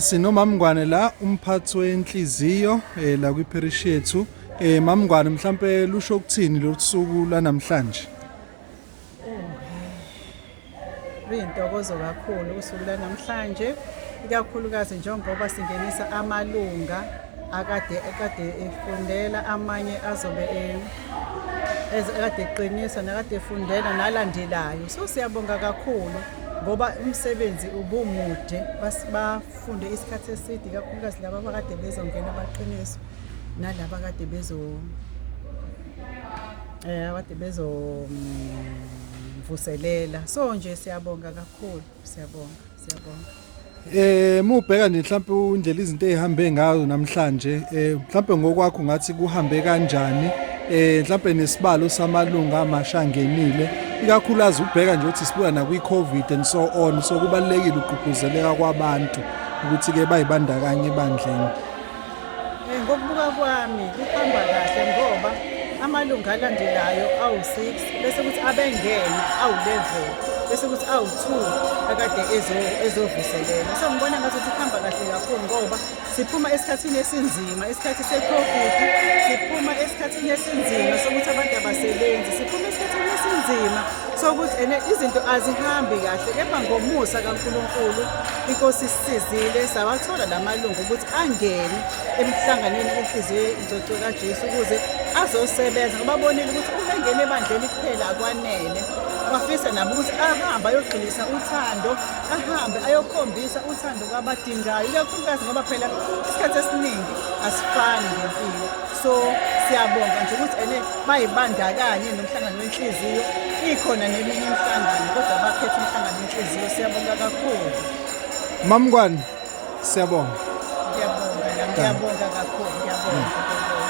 Sinomama Ngwane la umphathi wenhliziyo la kwiparish yethu. Mama Ngwane mhlambe lusho ukuthini lo suku lanamhlanje? Kuyintokozo kakhulu usuku lanamhlanje, ikakhulukazi njengoba singenisa amalunga akade efundela, amanye azobe ekade eqinisa nakade efundela nalandelayo. So siyabonga kakhulu ngoba umsebenzi ubumude, bafunde isikhathi eside, ikakhulukazi laba abakade bezongena abaqiniso nalaba akade vuselela. So nje siyabonga kakhulu, siyabonga. Mubheka nje mhlawumbe indlela izinto ezihambe ngayo namhlanje, mhlawumbe ngokwakho ngathi kuhambe kanjani, mhlawumbe nesibalo samalunga amasha angenile, ikakhulukazi ubheka nje ukuthi sibuya na kwi-COVID and so on, so kubalekile ukugqugquzeleka kwabantu ukuthi ke bayibandakanye ebandleni. Ngokubuka kwami kuhamba kahle ngoba amalunga alandelayo awu-6 bese kuthi abengene awu-11 bese kuthi awu-2 akade ezovuselela. So ngibona ngathi kuhamba kahle kakhulu ngoba siphuma esikhathini esinzima, isikhathi se-COVID, siphuma esikhathini esinzima sokuthi abantu abasebenzi, siphuma esikhathini esinzima sokuthi izinto azihambi kahle, kepha ngomusa kaNkulunkulu inkosi isizile sawathola lamalungu ukuthi angene emhlanganweni enhliziyo ingcwecwe kaJesu ukuze azosebenza ngoba bonile ukuthi uma engene ebandleni kuphela akwanele, bafisa nabo ukuthi ahambe ayogxilisa uthando, ahambe ayokhombisa uthando kwabadingayo, ikakhulukazi ngoba phela isikhathi esiningi asifani ngempilo. So siyabonga nje ukuthi bayibandakanye nomhlangano wenhliziyo, ikhona neminye imihlangano kodwa bakhetha umhlangano wenhliziyo. Siyabonga kakhulu Mama Ngwane, siyabonga. Ngiyabonga kakhulu, ngiyabonga.